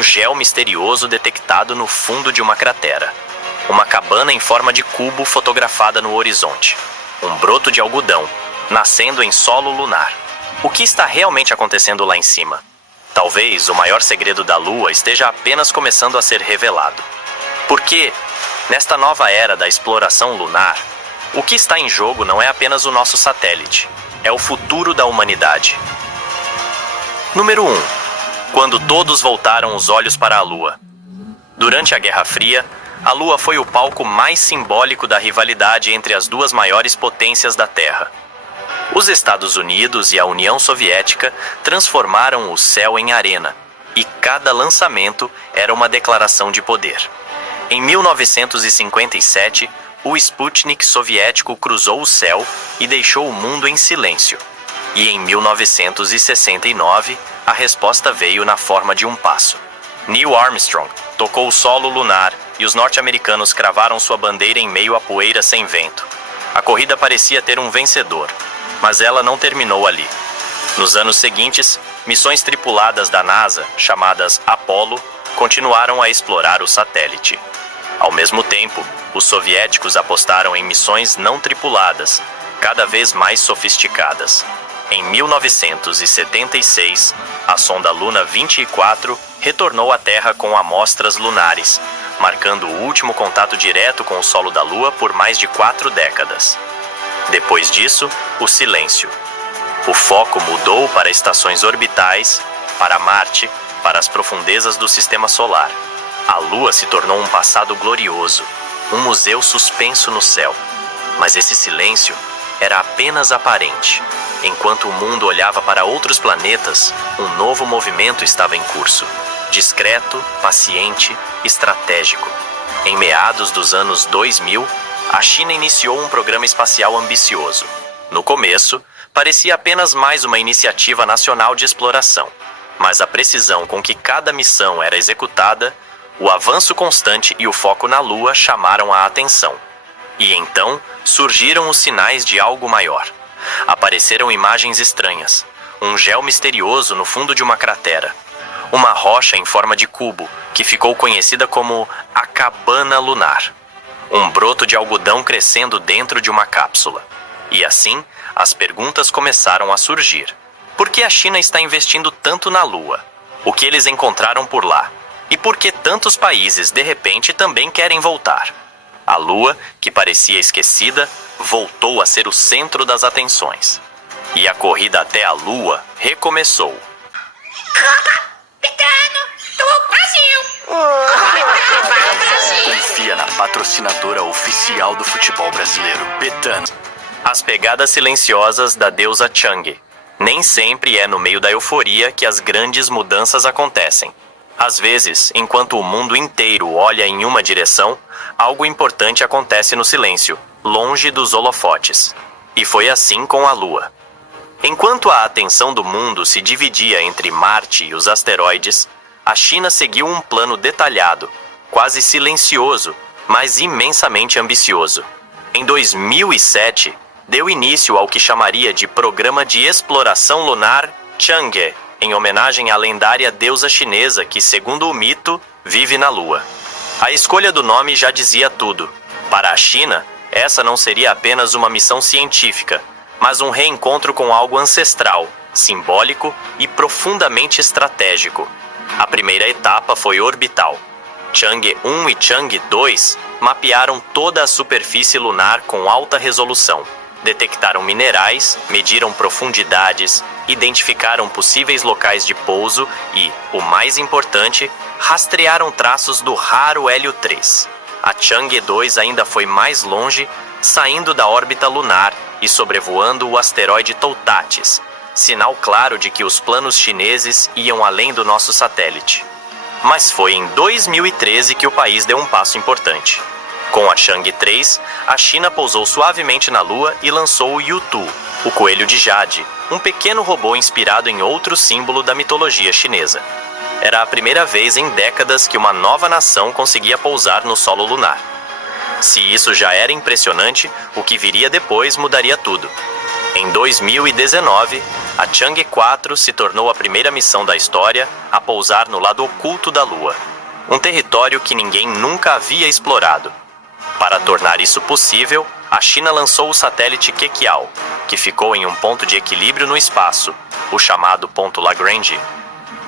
um gel misterioso detectado no fundo de uma cratera. Uma cabana em forma de cubo fotografada no horizonte. Um broto de algodão, nascendo em solo lunar. O que está realmente acontecendo lá em cima? Talvez o maior segredo da Lua esteja apenas começando a ser revelado. Porque, nesta nova era da exploração lunar, o que está em jogo não é apenas o nosso satélite, é o futuro da humanidade. Número 1. Quando todos voltaram os olhos para a Lua. Durante a Guerra Fria, a Lua foi o palco mais simbólico da rivalidade entre as duas maiores potências da Terra. Os Estados Unidos e a União Soviética transformaram o céu em arena, e cada lançamento era uma declaração de poder. Em 1957, o Sputnik soviético cruzou o céu e deixou o mundo em silêncio. E em 1969, a resposta veio na forma de um passo. Neil Armstrong tocou o solo lunar e os norte-americanos cravaram sua bandeira em meio à poeira sem vento. A corrida parecia ter um vencedor, mas ela não terminou ali. Nos anos seguintes, missões tripuladas da NASA, chamadas Apollo, continuaram a explorar o satélite. Ao mesmo tempo, os soviéticos apostaram em missões não tripuladas, cada vez mais sofisticadas. Em 1976, a sonda Luna 24 retornou à Terra com amostras lunares, marcando o último contato direto com o solo da Lua por mais de 4 décadas. Depois disso, o silêncio. O foco mudou para estações orbitais, para Marte, para as profundezas do Sistema Solar. A Lua se tornou um passado glorioso, um museu suspenso no céu. Mas esse silêncio era apenas aparente. Enquanto o mundo olhava para outros planetas, um novo movimento estava em curso. Discreto, paciente, estratégico. Em meados dos anos 2000, a China iniciou um programa espacial ambicioso. No começo, parecia apenas mais uma iniciativa nacional de exploração. Mas a precisão com que cada missão era executada, o avanço constante e o foco na Lua chamaram a atenção. E então, surgiram os sinais de algo maior. Apareceram imagens estranhas. Um gel misterioso no fundo de uma cratera. Uma rocha em forma de cubo, que ficou conhecida como a Cabana Lunar. Um broto de algodão crescendo dentro de uma cápsula. E assim, as perguntas começaram a surgir. Por que a China está investindo tanto na Lua? O que eles encontraram por lá? E por que tantos países, de repente, também querem voltar? A Lua, que parecia esquecida, voltou a ser o centro das atenções. E a corrida até a Lua recomeçou. Copa Betano do Brasil! Confia na patrocinadora oficial do futebol brasileiro, Betano. As pegadas silenciosas da deusa Chang'e. Nem sempre é no meio da euforia que as grandes mudanças acontecem. Às vezes, enquanto o mundo inteiro olha em uma direção, algo importante acontece no silêncio, longe dos holofotes. E foi assim com a Lua. Enquanto a atenção do mundo se dividia entre Marte e os asteroides, a China seguiu um plano detalhado, quase silencioso, mas imensamente ambicioso. Em 2007, deu início ao que chamaria de Programa de Exploração Lunar Chang'e, em homenagem à lendária deusa chinesa que, segundo o mito, vive na Lua. A escolha do nome já dizia tudo. Para a China, essa não seria apenas uma missão científica, mas um reencontro com algo ancestral, simbólico e profundamente estratégico. A primeira etapa foi orbital. Chang'e 1 e Chang'e 2 mapearam toda a superfície lunar com alta resolução. Detectaram minerais, mediram profundidades, identificaram possíveis locais de pouso e, o mais importante, rastrearam traços do raro Hélio 3. A Chang'e 2 ainda foi mais longe, saindo da órbita lunar e sobrevoando o asteroide Toutatis, sinal claro de que os planos chineses iam além do nosso satélite. Mas foi em 2013 que o país deu um passo importante. Com a Chang'e 3, a China pousou suavemente na Lua e lançou o Yutu, o coelho de Jade, um pequeno robô inspirado em outro símbolo da mitologia chinesa. Era a primeira vez em décadas que uma nova nação conseguia pousar no solo lunar. Se isso já era impressionante, o que viria depois mudaria tudo. Em 2019, A Chang'e 4 se tornou a primeira missão da história a pousar no lado oculto da Lua, um território que ninguém nunca havia explorado. Para tornar isso possível, a China lançou o satélite Queqiao, que ficou em um ponto de equilíbrio no espaço, o chamado ponto Lagrange,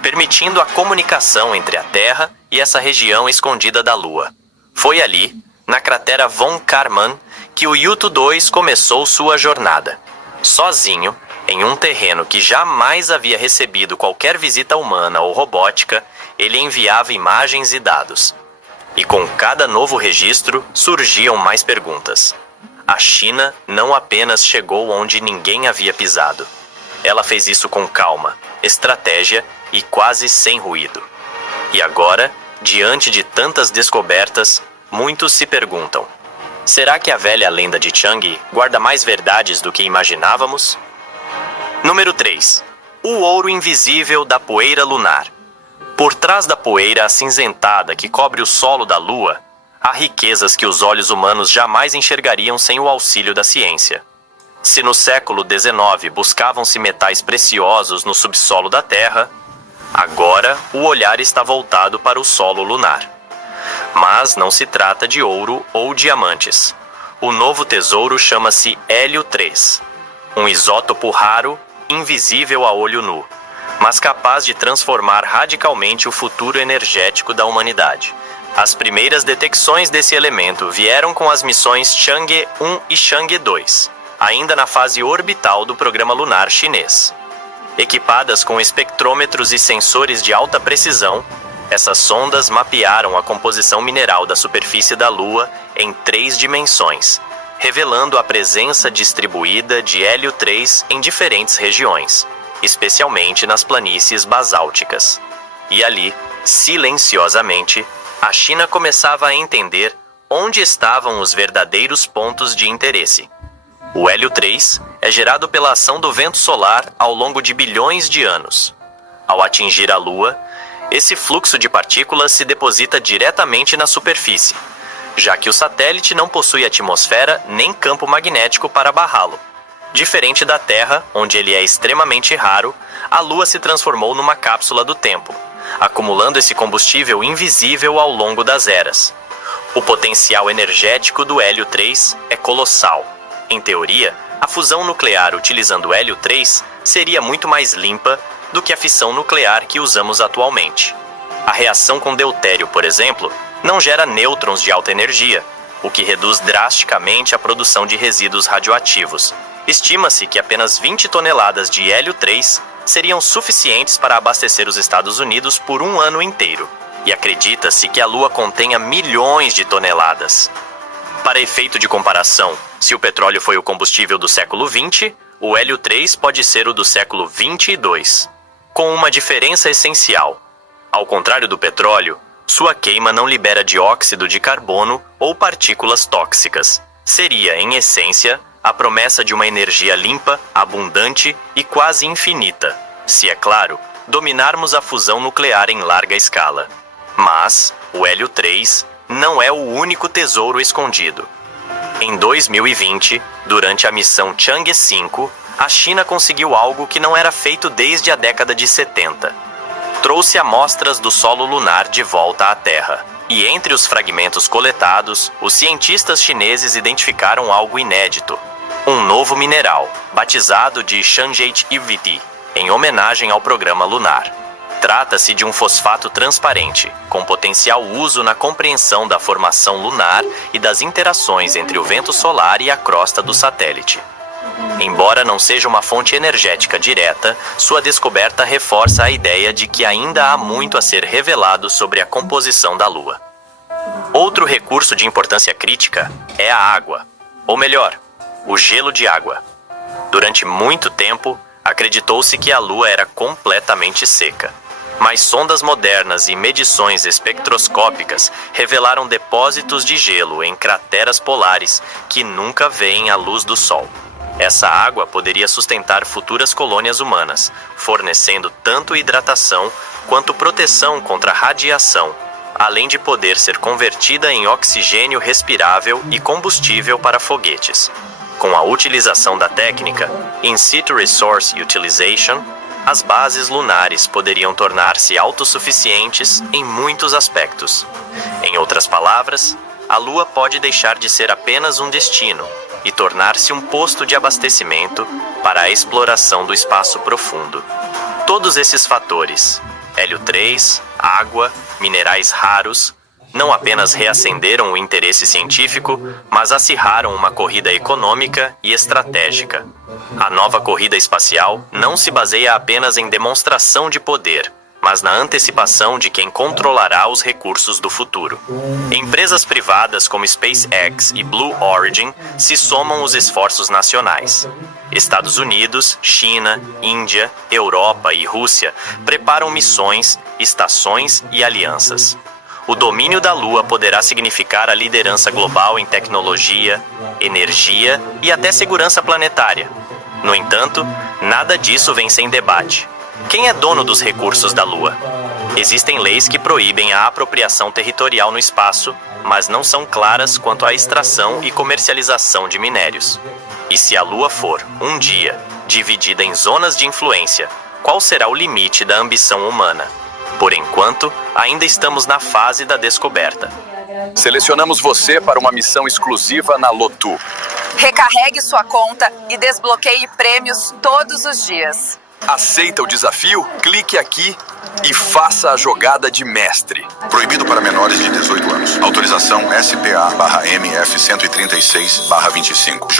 permitindo a comunicação entre a Terra e essa região escondida da Lua. Foi ali, na cratera Von Karman, que o Yutu 2 começou sua jornada. Sozinho, em um terreno que jamais havia recebido qualquer visita humana ou robótica, ele enviava imagens e dados. E com cada novo registro, surgiam mais perguntas. A China não apenas chegou onde ninguém havia pisado. Ela fez isso com calma, estratégia e quase sem ruído. E agora, diante de tantas descobertas, muitos se perguntam: será que a velha lenda de Chang'e guarda mais verdades do que imaginávamos? Número 3. O ouro invisível da poeira lunar. Por trás da poeira acinzentada que cobre o solo da Lua, há riquezas que os olhos humanos jamais enxergariam sem o auxílio da ciência. Se no século XIX buscavam-se metais preciosos no subsolo da Terra, agora o olhar está voltado para o solo lunar. Mas não se trata de ouro ou diamantes. O novo tesouro chama-se Hélio 3, um isótopo raro, invisível a olho nu, mas capaz de transformar radicalmente o futuro energético da humanidade. As primeiras detecções desse elemento vieram com as missões Chang'e 1 e Chang'e 2, ainda na fase orbital do programa lunar chinês. Equipadas com espectrômetros e sensores de alta precisão, essas sondas mapearam a composição mineral da superfície da Lua em 3 dimensões, revelando a presença distribuída de Hélio 3 em diferentes regiões, especialmente nas planícies basálticas. E ali, silenciosamente, a China começava a entender onde estavam os verdadeiros pontos de interesse. O Hélio 3 é gerado pela ação do vento solar ao longo de bilhões de anos. Ao atingir a Lua, esse fluxo de partículas se deposita diretamente na superfície, já que o satélite não possui atmosfera nem campo magnético para barrá-lo. Diferente da Terra, onde ele é extremamente raro, a Lua se transformou numa cápsula do tempo, acumulando esse combustível invisível ao longo das eras. O potencial energético do Hélio 3 é colossal. Em teoria, a fusão nuclear utilizando Hélio 3 seria muito mais limpa do que a fissão nuclear que usamos atualmente. A reação com deutério, por exemplo, não gera nêutrons de alta energia, o que reduz drasticamente a produção de resíduos radioativos. Estima-se que apenas 20 toneladas de Hélio 3 seriam suficientes para abastecer os Estados Unidos por um ano inteiro, e acredita-se que a Lua contenha milhões de toneladas. Para efeito de comparação, se o petróleo foi o combustível do século XX, o Hélio 3 pode ser o do século 22, com uma diferença essencial. Ao contrário do petróleo, sua queima não libera dióxido de carbono ou partículas tóxicas. Seria, em essência, a promessa de uma energia limpa, abundante e quase infinita, se, é claro, dominarmos a fusão nuclear em larga escala. Mas o Hélio 3 não é o único tesouro escondido. Em 2020, durante a missão Chang'e 5, a China conseguiu algo que não era feito desde a década de 70. Trouxe amostras do solo lunar de volta à Terra. E entre os fragmentos coletados, os cientistas chineses identificaram algo inédito: um novo mineral, batizado de Shanjeit-IVT, em homenagem ao programa lunar. Trata-se de um fosfato transparente, com potencial uso na compreensão da formação lunar e das interações entre o vento solar e a crosta do satélite. Embora não seja uma fonte energética direta, sua descoberta reforça a ideia de que ainda há muito a ser revelado sobre a composição da Lua. Outro recurso de importância crítica é a água, ou melhor, o gelo de água. Durante muito tempo, acreditou-se que a Lua era completamente seca. Mas sondas modernas e medições espectroscópicas revelaram depósitos de gelo em crateras polares que nunca veem a luz do Sol. Essa água poderia sustentar futuras colônias humanas, fornecendo tanto hidratação quanto proteção contra radiação, além de poder ser convertida em oxigênio respirável e combustível para foguetes. Com a utilização da técnica In Situ Resource Utilization, as bases lunares poderiam tornar-se autossuficientes em muitos aspectos. Em outras palavras, a Lua pode deixar de ser apenas um destino e tornar-se um posto de abastecimento para a exploração do espaço profundo. Todos esses fatores, hélio 3, água, minerais raros, não apenas reacenderam o interesse científico, mas acirraram uma corrida econômica e estratégica. A nova corrida espacial não se baseia apenas em demonstração de poder, mas na antecipação de quem controlará os recursos do futuro. Empresas privadas como SpaceX e Blue Origin se somam os esforços nacionais. Estados Unidos, China, Índia, Europa e Rússia preparam missões, estações e alianças. O domínio da Lua poderá significar a liderança global em tecnologia, energia e até segurança planetária. No entanto, nada disso vem sem debate. Quem é dono dos recursos da Lua? Existem leis que proíbem a apropriação territorial no espaço, mas não são claras quanto à extração e comercialização de minérios. E se a Lua for, um dia, dividida em zonas de influência, qual será o limite da ambição humana? Por enquanto, ainda estamos na fase da descoberta. Selecionamos você para uma missão exclusiva na Lotu. Recarregue sua conta e desbloqueie prêmios todos os dias. Aceita o desafio? Clique aqui e faça a jogada de mestre. Proibido para menores de 18 anos. Autorização SPA/MF 136/25.